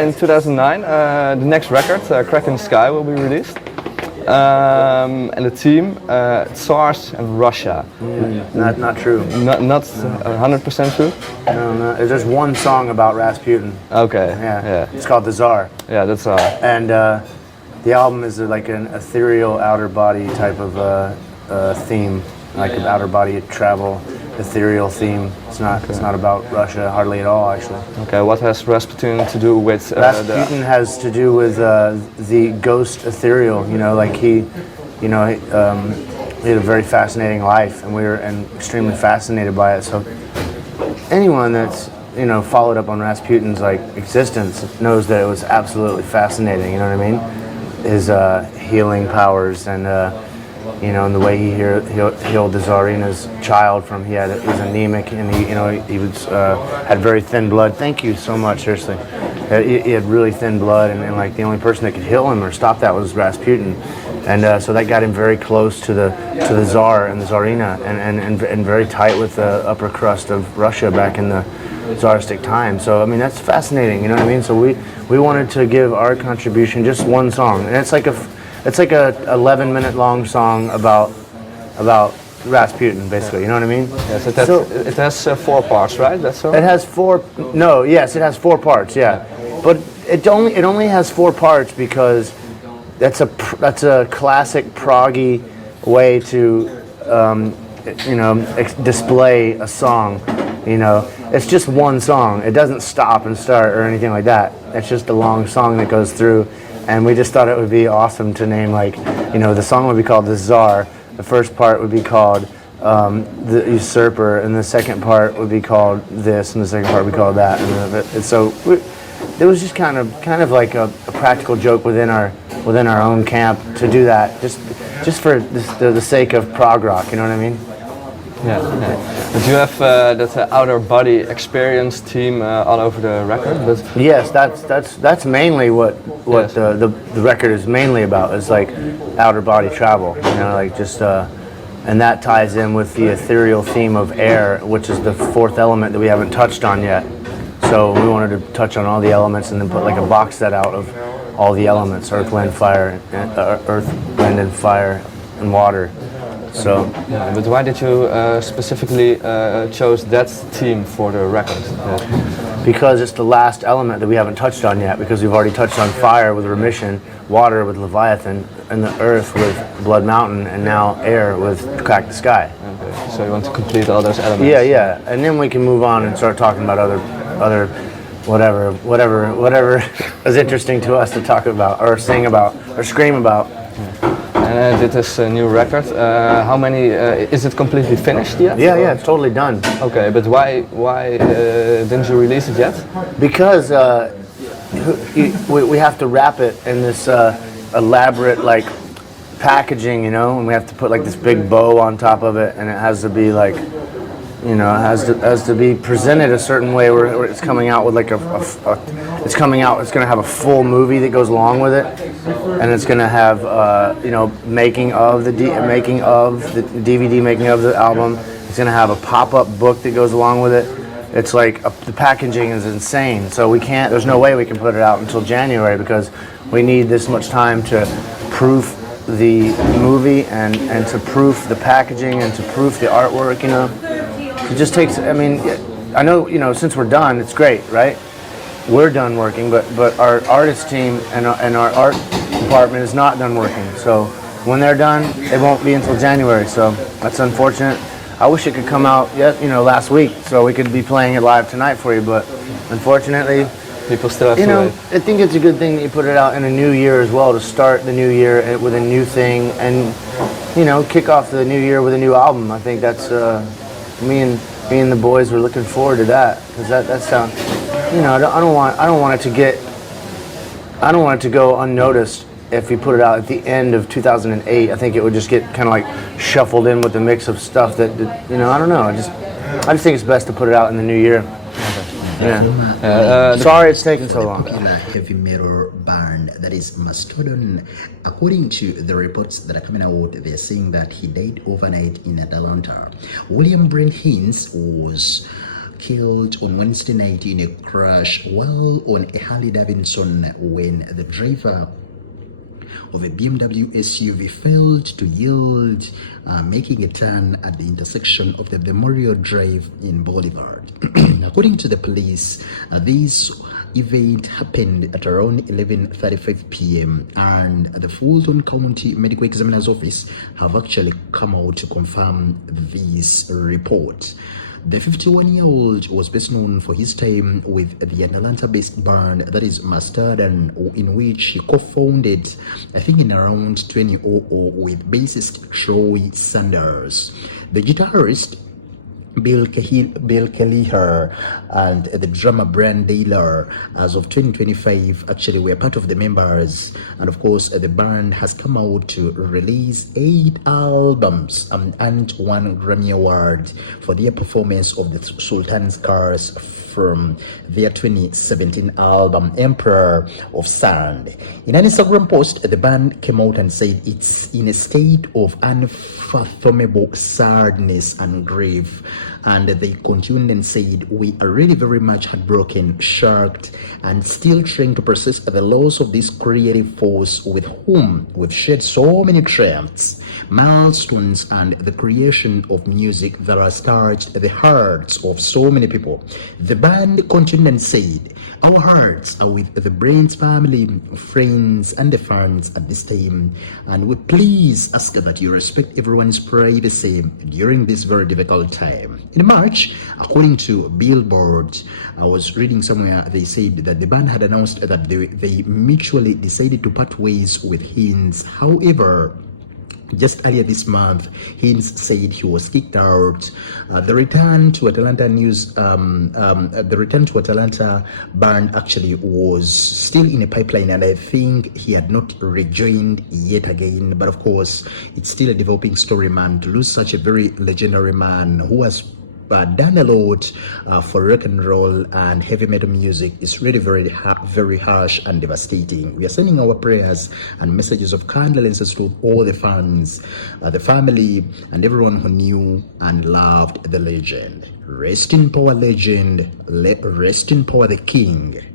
In 2009, the next record, Crack in the Sky, will be released. And the theme, Tsars and Russia. Not true. Not 100% true? No. There's one song about Rasputin. Okay. Yeah. It's called The Tsar. Yeah, that's all. And the album is like an ethereal outer body type of theme, like an outer body travel, ethereal theme. It's not about Russia hardly at all, actually. Okay, what has Rasputin to do with Rasputin has to do with the ghost ethereal. You know, like he had a very fascinating life, and we were extremely fascinated by it. So anyone that's followed up on Rasputin's like existence knows that it was absolutely fascinating. You know what I mean? His healing powers and. And the way he healed the Tsarina's child from he was anemic and he was had very thin blood. Thank you so much, seriously. He had really thin blood and like the only person that could heal him or stop that was Rasputin, and so that got him very close to the Tsar and the Tsarina and very tight with the upper crust of Russia back in the Tsaristic time. So I mean that's fascinating. You know what I mean? So we wanted to give our contribution, just one song, and it's like a 11-minute long song about Rasputin, basically. You know what I mean? Yes, it has 4 parts, right? That's so. It has 4. No, yes, it has 4 parts. Yeah, but it only has 4 parts because that's a classic proggy way to display a song. It's just one song. It doesn't stop and start or anything like that. It's just a long song that goes through. And we just thought it would be awesome to name the song would be called The Tsar. The first part would be called The Usurper, and the second part would be called this, and the second part would be called that. And so it was just kind of like a practical joke within our own camp to do that, just for the sake of prog rock. You know what I mean? Yeah. But you have that outer body experience theme all over the record. But yes, that's mainly what yes. the record is mainly about. Is like outer body travel. Like just and that ties in with the ethereal theme of air, which is the 4th element that we haven't touched on yet. So we wanted to touch on all the elements and then put like a box set out of all the elements: earth, wind, and fire, and water. So, but why did you specifically chose that theme for the record? Because it's the last element that we haven't touched on yet. Because we've already touched on fire with Remission, water with Leviathan, and the earth with Blood Mountain, and now air with Crack the Sky. Okay. So you want to complete all those elements? Yeah, and then we can move on and start talking about other whatever is interesting to us to talk about, or sing about, or scream about. And did this new record. How many? Is it completely finished yet? Yeah, it's totally done. Okay, but why didn't you release it yet? Because we have to wrap it in this elaborate like packaging, and we have to put like this big bow on top of it, and it has to be like, it has to be presented a certain way where it's coming out with like it's going to have a full movie that goes along with it, and it's going to have making of the DVD, making of the album. It's going to have a pop-up book that goes along with it. It's like the packaging is insane, so there's no way we can put it out until January because we need this much time to proof the movie and to proof the packaging and to proof the artwork. It just takes, I know, since we're done, it's great, right? We're done working, but our artist team and our art department is not done working. So when they're done, it won't be until January. So that's unfortunate. I wish it could come out last week so we could be playing it live tonight for you, but unfortunately, people still have to wait. I think it's a good thing that you put it out in a new year as well, to start the new year with a new thing and, kick off the new year with a new album. I think that's, me and the boys were looking forward to that, because that sounds, I don't want it to go unnoticed if we put it out at the end of 2008. I think it would just get kind of like shuffled in with the mix of stuff that I don't know. I just think it's best to put it out in the new year. Yeah. Sorry it's taken so long. Heavy metal band that is Mastodon. According to the reports that are coming out, they're saying that he died overnight in Atlanta. William Brent Hinds was killed on Wednesday night in a crash while on a Harley Davidson when the driver of a BMW SUV failed to yield, making a turn at the intersection of the Memorial Drive and Boulevard. According to the police, this event happened at around 11:35 p.m. and the Fulton County Medical Examiner's Office have actually come out to confirm this report. The 51-year-old was best known for his time with the Atlanta-based band that is Mastodon, in which he co-founded, I think in around 2000, with bassist Troy Sanders. The guitarist Bill Kelliher and the drummer Brann Dailor, as of 2025, actually were part of the members. And of course, the band has come out to release 8 albums and 1 Grammy Award for their performance of the Sultan's cars from their 2017 album Emperor of Sand. In an Instagram post, the band came out and said it's in a state of unfathomable sadness and grief. And they continued and said, we are really very much heartbroken, shocked, and still trying to process the loss of this creative force with whom we've shared so many triumphs, milestones, and the creation of music that has touched the hearts of so many people. The band continued and said, our hearts are with the Brent's family, friends, and the fans at this time, and we please ask that you respect everyone's privacy during this very difficult time. In March, according to Billboard, I was reading somewhere, they said that the band had announced that they mutually decided to part ways with Hinds. However, just earlier this month, Hinds said he was kicked out. The return to Atlanta band actually was still in a pipeline, and I think he had not rejoined yet again. But of course, it's still a developing story, man. To lose such a very legendary man who has done a lot for rock and roll and heavy metal music is really very harsh and devastating. We are sending our prayers and messages of condolences to all the fans, the family, and everyone who knew and loved the legend. Rest in power, legend. Rest in power, the king.